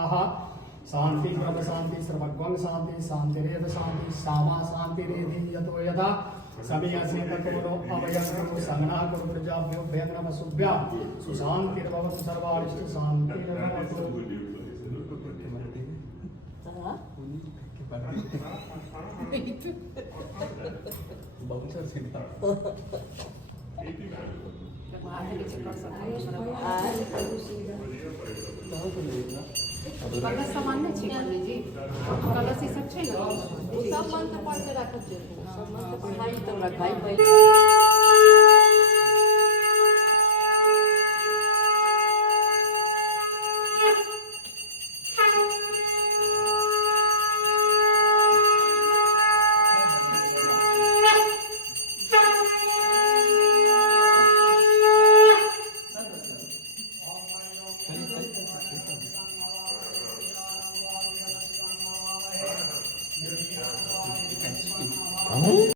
देवताः शांति ब्रह्म शांति सर्वगुण शांति शांतिरेव शांति सामा शांतिरेधि यतो यथा समयस्य तत्वनो अवयवनो संगना कुरु प्रजाभ्यो भयं नमः सुभ्या सुशांतिर्भवतु सर्वारिष्ट शांतिर्भवतु Bagus sih. कलश सामान्य छी पंडित जी कलश ई सब छै ने ओ सब मंत्र पढ़ के रखत छै सब मंत्र पढ़ाई तो रखाई पहले